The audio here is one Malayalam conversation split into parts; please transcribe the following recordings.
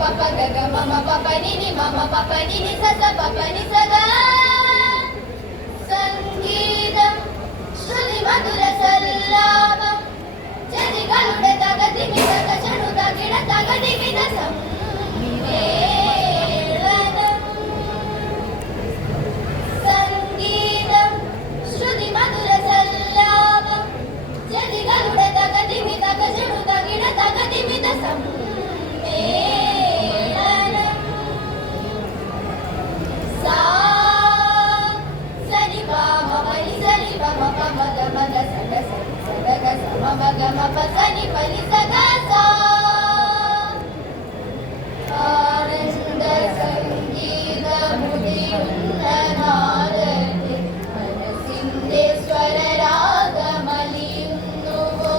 പപ്പ ഗഗ മമ പപ്പ നിനി മമ പപ്പ നിനി സസ പപ്പ നി സഗ സംഗീതം ശ്രുതി മധുര സല്ലാപം ജതികളുടെ തകതി മിതക ചണു തകിട തകതി മിത സമ്മേളനം സംഗീതം ശ്രുതി മധുര സല്ലാപം ജതികളുടെ തകതി മിതക ചണു തകിട തകതി മിത സമ്മേളനം സാ സനി പമ പനി സനി പമ പമ ഗമ ഗ സഗ സനി സഗ സമ ഗമ പ സനി പനി സഗ സാ ആനന്ദ സംഗീത മുദിയുന്ന നാദത്തിൽ മനസ്സിന്റെ സ്വരരാഗമലിയുന്നുവോ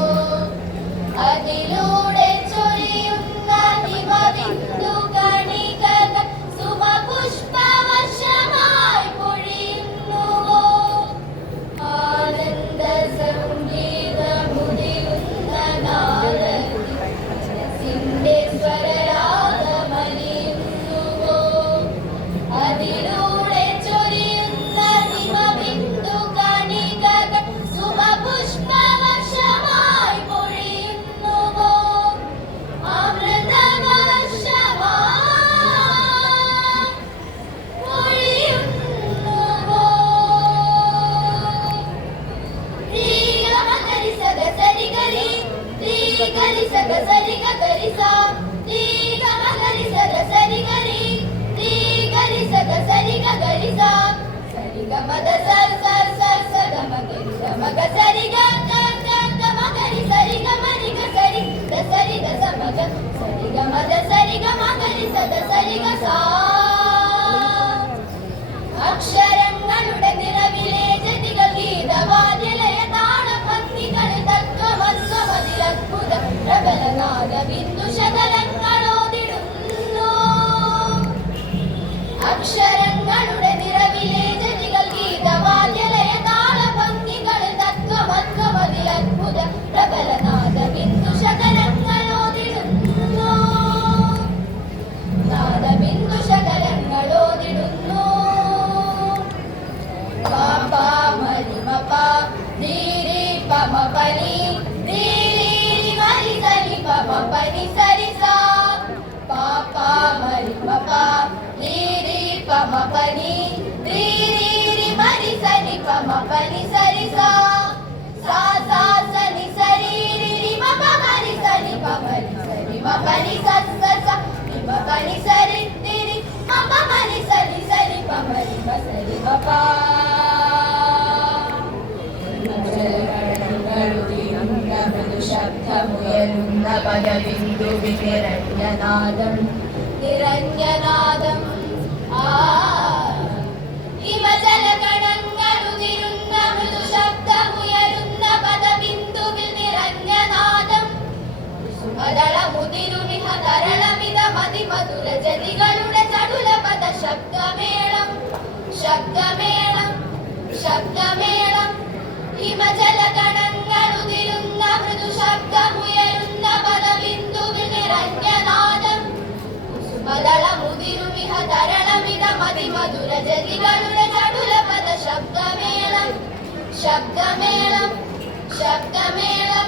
അതിലൂടെ ചൊരിയുന്ന ഹിമബിന്ദു കണികകൾ സുമപുഷ്പവർഷമായി പൊഴിയുന്നുവോ ആനന്ദ സംഗീത മുദിയുന്ന നാദത്തിൽ മനസ്സിന്റെ സ്വരരാഗമലിയുന്നുവോ അതിലൂടെ ചൊരിയുന്ന ഹിമബിന്ദു കണികകൾ സുമപുഷ്പവർഷമായി പൊഴിയുന്നുവോ അമൃതവർഷമായി പൊഴിയുന്നുവോ ശ്രീഗമകരി സഗ സരി ഗരി ശ്രീഗരി സഗ സരി ഗരി സാ ശ്രീഗമകരി സഗ സരി ഗരി ശ്രീഗരി സഗ സരി ഗരി സാ സരി ഗമദ സർ സർ സർ സ ഗമകരി ഗമഗ സരി ഗ ഗ ഗ ഗമകരി സരി ഗമരി ഗ സരി ദ സരി ദ സമഗ സരി ഗമദ സരി ഗമകരി സദ സരി ഗ സാ അക്ഷരങ്ങളുടെ നിറവിലെ ജതികൾ ഗീതവാദ്യലയ താളഭംഗികൾ തത്വമത്വമതിരത്ഭുത പ്രബലനാദ ബിന്ദുശകലങ്ങളോതിടുന്നു അക്ഷരങ്ങളുടെ നിറവിലെ ജതികൾ ഗീതവാദ്യലയ താളഭംഗികൾ തത്വമത്വമതിരത്ഭുത പ്രബലനാദ ബിന്ദുശകലങ്ങളോതിടുന്നു നാദബിന്ദുശകലങ്ങളോതിടുന്നു പാപ മരിമപ ധീരി പമ പനി ധീരി മരി സരി പമ പനി സരി സാ പാപ മരിമപ ധീരി പമ പനി ധീരി മരി സരി പമ പനി സരി സാ സാ സാ സനി സരി രി മപ മരി സരി പമരി സരി മപനി സസ് സ മ പനി സരി രി മപ മരി സരി സരി പമരി സരി മപ ശബ്ദമുയരുന്ന പദബിന്ദു നിരഞ്ജനാദം നിരഞ്ജനാദം ഹിമജലകണങ്ങളുതിരുന്ന മൃദു ശബ്ദമുയരുന്ന പദബിന്ദുവിൽ നിരഞ്ജനാദം സുമദളമുതിരുമിഹ തരളമിത മതിമധുര ജതികളുടെ ചടുല പദ ശബ്ദമേളം ശബ്ദമേളം ശബ്ദമേളം ഹിമജലകണങ്ങളുതിരുന്ന മൃദു ശബ്ദമുയരുന്ന പദബിന്ദുവിൽ നിരഞ്ജനാദം സുമദളമുതിരുമിഹ തരളമിത മതിമധുര ജതികളുടെ ചടുല പദ ശബ്ദമേളം ശബ്ദമേളം ശബ്ദമേളം